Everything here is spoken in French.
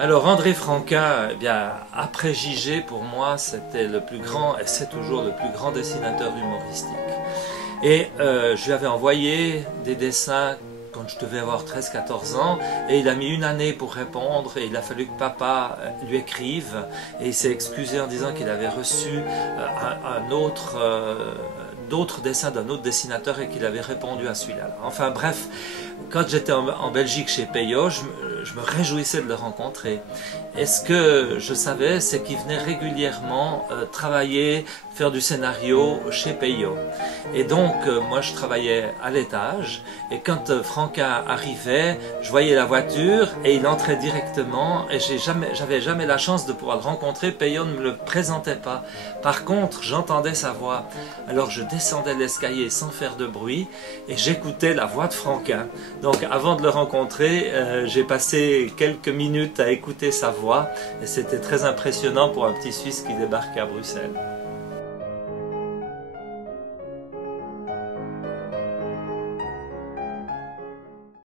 Alors André Franquin, eh bien, après J.G. pour moi c'était le plus grand, et c'est toujours le plus grand dessinateur humoristique. Et je lui avais envoyé des dessins quand je devais avoir 13-14 ans, et il a mis une année pour répondre, et il a fallu que papa lui écrive, et il s'est excusé en disant qu'il avait reçu d'autres dessins d'un autre dessinateur et qu'il avait répondu à celui-là. Enfin bref, quand j'étais en Belgique chez Peyo, je me réjouissais de le rencontrer. Et ce que je savais, c'est qu'il venait régulièrement travailler, faire du scénario chez Peyo. Et donc, moi, je travaillais à l'étage. Et quand Franquin arrivait, je voyais la voiture et il entrait directement. Et j'avais jamais la chance de pouvoir le rencontrer. Peyo ne me le présentait pas. Par contre, j'entendais sa voix. Alors, je descendais l'escalier sans faire de bruit et j'écoutais la voix de Franquin. Donc, avant de le rencontrer, j'ai passé quelques minutes à écouter sa voix. Et c'était très impressionnant pour un petit Suisse qui débarquait à Bruxelles.